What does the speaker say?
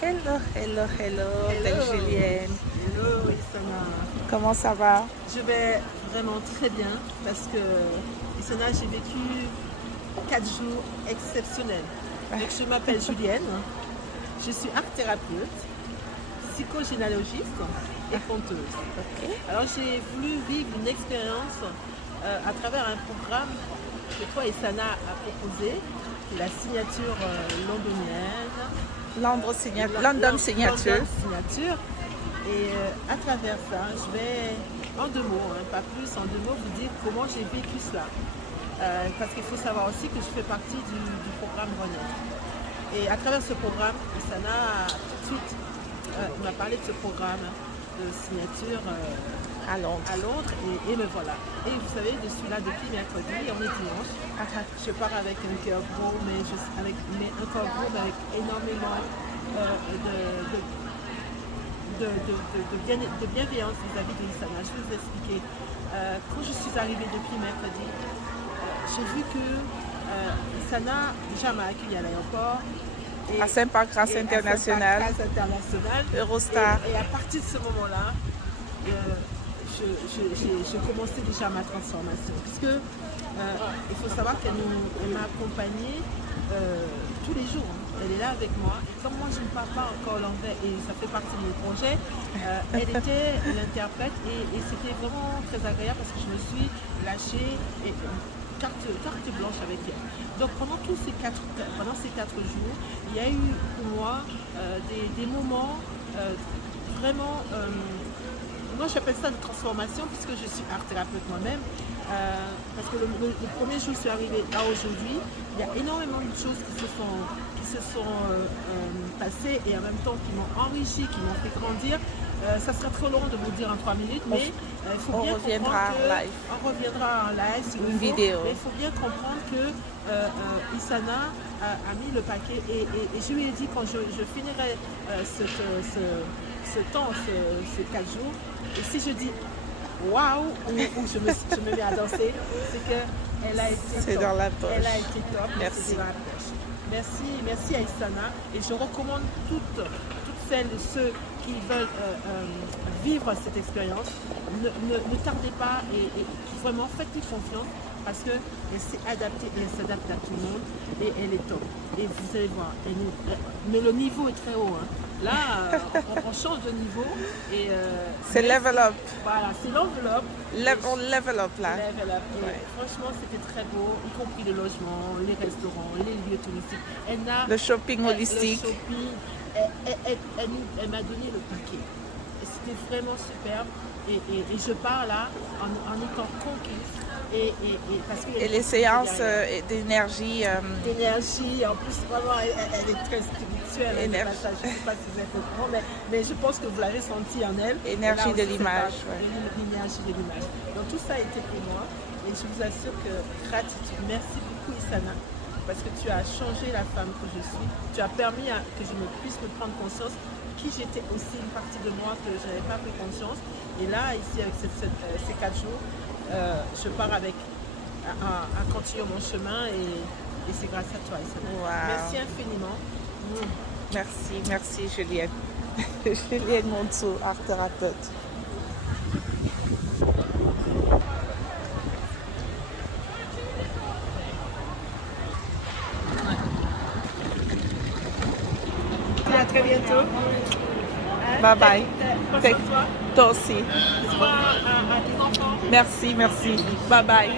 Hello, hello, hello, belle Hello. Julienne. Hello, Isana. Comment ça va? Je vais vraiment très bien parce que, Isana, j'ai vécu 4 jours exceptionnels. Donc, je m'appelle Julienne, je suis art thérapeute, psychogénéalogiste et conteuse. Ok. Alors, j'ai voulu vivre une expérience à travers un programme que toi, Isana, a proposé, qui est la signature londonienne. London Signature. London Signature. Et à travers ça, je vais, en 2 mots, hein, pas plus, en 2 mots, vous dire comment j'ai vécu cela. Parce qu'il faut savoir aussi que je fais partie du programme Renaître. Et à travers ce programme, Isana tout de suite m'a parlé de ce programme de signature À Londres. à Londres et me voilà. Et vous savez, je suis là depuis mercredi et on est dimanche. Je pars avec un cœur gros, mais un cœur gros avec énormément de bienveillance vis-à-vis de Isana. Je vais vous expliquer. Quand je suis arrivée depuis mercredi, j'ai vu que Isana déjà m'a accueilli à l'aéroport. À Saint-Pancras International. International. Eurostar. Et à partir de ce moment-là, je commençais déjà ma transformation. Puisque il faut savoir qu'elle m'a accompagnée tous les jours. Elle est là avec moi. Et comme moi, je ne parle pas encore l'anglais et ça fait partie de mon projet, elle était l'interprète et c'était vraiment très agréable parce que je me suis lâchée et carte blanche avec elle. Donc pendant ces 4 jours, il y a eu pour moi des moments vraiment moi j'appelle ça de transformation puisque je suis art thérapeute moi-même. Parce que le premier jour je suis arrivée à aujourd'hui, il y a énormément de choses qui se sont passées et en même temps qui m'ont enrichi, qui m'ont fait grandir. Ça sera trop long de vous dire en 3 minutes, mais il faut bien comprendre que on reviendra en live si vous vidéo. Mais il faut bien comprendre que Isana a mis le paquet et je lui ai dit quand je finirai ce temps, ces 4 jours, et si je dis waouh ou je me mets à danser, c'est qu'elle a été C'est top. dans la poche. Elle a été top. Merci. C'est dans la poche. Merci à Isana et je recommande toutes celles et ceux qui veulent vivre cette expérience. Ne tardez pas et vraiment faites-lui confiance parce qu'elle s'est adaptée et elle s'adapte à tout le monde et elle est top. Et vous allez voir, mais le niveau est très haut. Hein. Là, on change de niveau et C'est level up. voilà, c'est l'enveloppe. On level up là. Level up. Et franchement, c'était très beau, y compris le logement, les restaurants, les lieux touristiques. Le shopping holistique. Le shopping, elle m'a donné le paquet. Et c'était vraiment superbe. Et je pars là en étant conquise. Parce que Et les séances d'énergie. d'énergie, en plus vraiment elle est très spirituelle, je ne sais pas si vous êtes au courant, mais je pense que vous l'avez senti en elle. Énergie de l'image. L'énergie de l'image. Donc tout ça a été pour moi et je vous assure que gratitude. Merci beaucoup Isana parce que tu as changé la femme que je suis. Tu as permis que je puisse me prendre conscience qui j'étais aussi, une partie de moi que je n'avais pas pris conscience. Et là, ici, avec ces 4 jours, je pars à continuer mon chemin et c'est grâce à toi. Wow. Merci infiniment. Merci Julienne. Julienne Montsou, art thérapeute. À très bientôt. Bye bye. Prends soin de toi. Toi aussi. Sois à tes enfants. Merci. Bye bye.